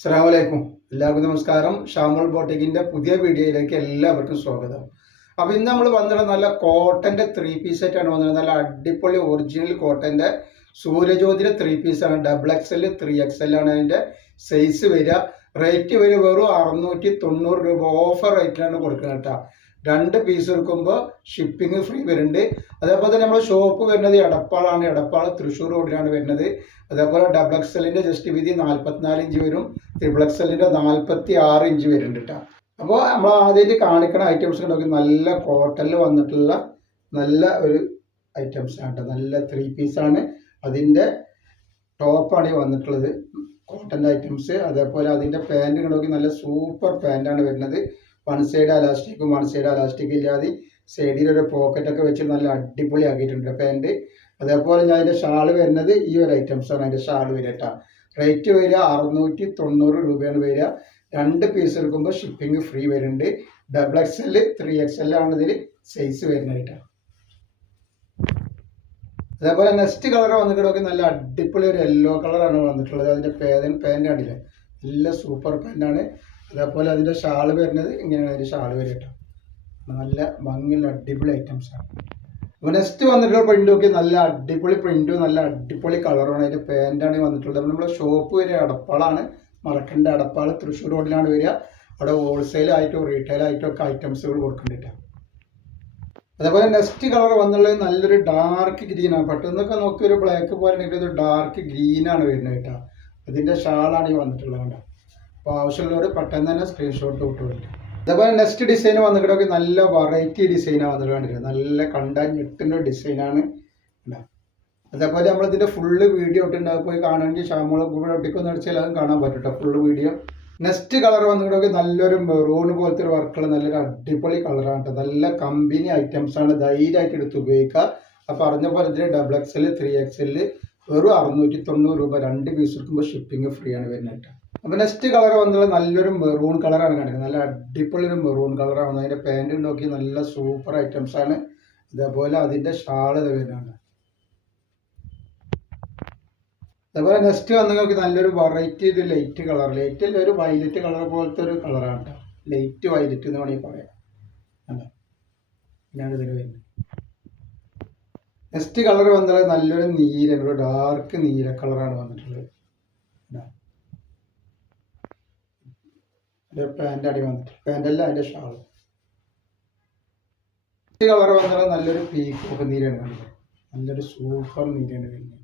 അസ്സലാമലൈക്കും. എല്ലാവർക്കും നമസ്കാരം. ഷാമുൽ ബോട്ടിക്കിന്റെ പുതിയ വീഡിയോയിലേക്ക് എല്ലാവർക്കും സ്വാഗതം. അപ്പോൾ ഇന്ന് നമ്മൾ വന്നിട്ട് നല്ല കോട്ടന്റെ 3 പീസ് സെറ്റാണ് വന്നത്. നല്ല അടിപൊളി ഒറിജിനൽ കോട്ടന്റെ സൂര്യജ്യോതിയുടെ 3 പീസാണ്. XXL 3XL ആണ് അതിന്റെ സൈസ് വരിക. റേറ്റ് വരിക വെറും 690 രൂപ ഓഫർ റേറ്റിലാണ് കൊടുക്കുന്നത് കേട്ടോ. 2 പീസ് എടുക്കുമ്പോൾ ഷിപ്പിംഗ് ഫ്രീ വരുന്നുണ്ട്. അതേപോലെ തന്നെ നമ്മുടെ ഷോപ്പ് വരുന്നത് എടപ്പാളാണ്. എടപ്പാൾ തൃശ്ശൂർ റോഡിലാണ് വരുന്നത്. അതേപോലെ XXLന്റെ ജസ്റ്റ് വീതി 44 ഇഞ്ച് വരും. XXLന്റെ 46 ഇഞ്ച് വരുന്നുണ്ട് കേട്ടോ. അപ്പോൾ നമ്മൾ ആദ്യമായിട്ട് കാണിക്കുന്ന ഐറ്റംസ് നോക്കി നല്ല കോട്ടണിൽ വന്നിട്ടുള്ള നല്ല ഒരു ഐറ്റംസ് ആണ് കേട്ടോ. നല്ല 3 പീസാണ്. അതിൻ്റെ ടോപ്പാണ് ഈ വന്നിട്ടുള്ളത്, കോട്ടൻ്റെ ഐറ്റംസ്. അതേപോലെ അതിൻ്റെ പാൻറ് നോക്കി നല്ല സൂപ്പർ പാൻറ്റാണ് വരുന്നത്. വൺ സൈഡ് അലാസ്റ്റിക്കും ഇല്ലാതെ സൈഡിൽ ഒരു പോക്കറ്റൊക്കെ വെച്ച് നല്ല അടിപൊളി ആക്കിയിട്ടുണ്ട് പാൻറ്. അതേപോലെ ഞാൻ അതിൻ്റെ ഷാള് വരുന്നത് ഈ ഒരു ഐറ്റംസാണ് അതിൻ്റെ ഷാള് വരിക കേട്ടോ. റേറ്റ് വരിക 690 രൂപയാണ് വരിക. 2 പീസ് എടുക്കുമ്പോൾ ഷിപ്പിംഗ് ഫ്രീ വരുന്നുണ്ട്. XXL 3XL ആണ് ഇതിൽ സൈസ് വരുന്നത് കേട്ടോ. അതേപോലെ നെക്സ്റ്റ് കളർ വന്നിട്ട് നല്ല അടിപൊളി ഒരു യെല്ലോ കളറാണ് വന്നിട്ടുള്ളത്. അതിൻ്റെ പാൻറ് ആണില്ലേ, നല്ല സൂപ്പർ പാൻറ്റാണ്. അതേപോലെ അതിൻ്റെ ഷാള് വരുന്നത് ഇങ്ങനെയാണ് അതിൻ്റെ ഷാള് വരിക കേട്ടോ. നല്ല ഭംഗിയുള്ള അടിപൊളി ഐറ്റംസാണ്. അപ്പോൾ നെക്സ്റ്റ് വന്നിട്ടുള്ള പ്രിന്റ് നോക്കി നല്ല അടിപൊളി പ്രിന്റും നല്ല അടിപൊളി കളറുമാണ്. അതിൻ്റെ പാൻറ്റാണ് വന്നിട്ടുള്ളത്. നമ്മുടെ ഷോപ്പ് വരിക എടപ്പാളാണ്, മറക്കണ്ട എടപ്പാൾ തൃശ്ശൂർ റോഡിലാണ് വരിക. അവിടെ ഹോൾസെയിലായിട്ടും റീറ്റെയിലായിട്ടും ഒക്കെ ഐറ്റംസുകൾ കൊടുക്കുന്നുണ്ട്. അതേപോലെ നെക്സ്റ്റ് കളർ വന്നുള്ളത് നല്ലൊരു ഡാർക്ക് ഗ്രീനാണ്. പെട്ടെന്നൊക്കെ നോക്കി ഒരു ബ്ലാക്ക് പോലെ ഉണ്ടെങ്കിൽ ഒരു ഡാർക്ക് ഗ്രീനാണ് വരുന്നത് കേട്ടോ. അതിൻ്റെ ഷാളാണ് ഈ വന്നിട്ടുള്ളത് കേട്ടോ. അപ്പോൾ ആവശ്യമുള്ളവർ പെട്ടെന്ന് തന്നെ സ്ക്രീൻഷോട്ട് വിട്ടുകൊടുക്കും. അതേപോലെ നെക്സ്റ്റ് ഡിസൈൻ വന്നിട്ടൊക്കെ നല്ല വെറൈറ്റി ഡിസൈനാണ് വന്നിട്ട് കണ്ടിട്ട്. നല്ല കണ്ടാൽ ഞെട്ടുന്ന ഡിസൈനാണ്. അതേപോലെ നമ്മളിതിൻ്റെ ഫുള്ള് വീഡിയോ ഇട്ടുണ്ടാകും, പോയി കാണണമെങ്കിൽ ഷാമുൾ ഒട്ടിക്കൊന്ന് അടിച്ചാൽ അതും കാണാൻ പറ്റും കേട്ടോ, ഫുള്ള് വീഡിയോ. നെക്സ്റ്റ് കളർ വന്നിട്ടൊക്കെ നല്ലൊരു മെറൂൺ പോലത്തെ ഒരു വർക്കുള്ള നല്ലൊരു അടിപൊളി കളറാണ് കേട്ടോ. നല്ല കമ്പനി ഐറ്റംസാണ്, ധൈര്യമായിട്ട് എടുത്ത് ഉപയോഗിക്കുക. അപ്പോൾ പറഞ്ഞ പോലെ ഇതിൽ XXL 3XL വെറും 690 രൂപ. 2 പീസ് എടുക്കുമ്പോൾ ഷിപ്പിംഗ് ഫ്രീ ആണ് വരുന്നത് കേട്ടോ. അപ്പോൾ നെക്സ്റ്റ് കളർ വന്നത് നല്ലൊരു മെറൂൺ കളറാണ് കാണിക്കുന്നത്. നല്ല അടിപൊളി ഒരു മെറൂൺ കളറാണ്. അതിൻ്റെ പാൻറ് നോക്കി നല്ല സൂപ്പർ ഐറ്റംസാണ്. അതേപോലെ അതിൻ്റെ ഷാള് വരുന്നുണ്ട്. അതേപോലെ നെക്സ്റ്റ് വന്ന് നോക്കി നല്ലൊരു വെറൈറ്റി ഒരു ലൈറ്റ് കളർ, ലൈറ്റ് അല്ല ഒരു വയലറ്റ് കളർ പോലത്തെ ഒരു കളറാണ് കേട്ടോ. ലൈറ്റ് വയലറ്റ് എന്ന് വേണമെങ്കിൽ പറയാം. അല്ല പിന്നാണ് ഇതിൽ വരുന്നത്. നെക്സ്റ്റ് കളർ വന്നത് നല്ലൊരു നീല, ഒരു ഡാർക്ക് നീല കളറാണ് വന്നിട്ടുള്ളത്. പാൻറ് അടി വന്നിട്ട് പാൻറ്റല്ല അതിൻ്റെ ഷാള്. കളർ വന്നത് നല്ലൊരു പീക്കോക്ക് നീലയാണ് കണ്ടത്. നല്ലൊരു സൂപ്പർ നീലയാണ് വരുന്നത്.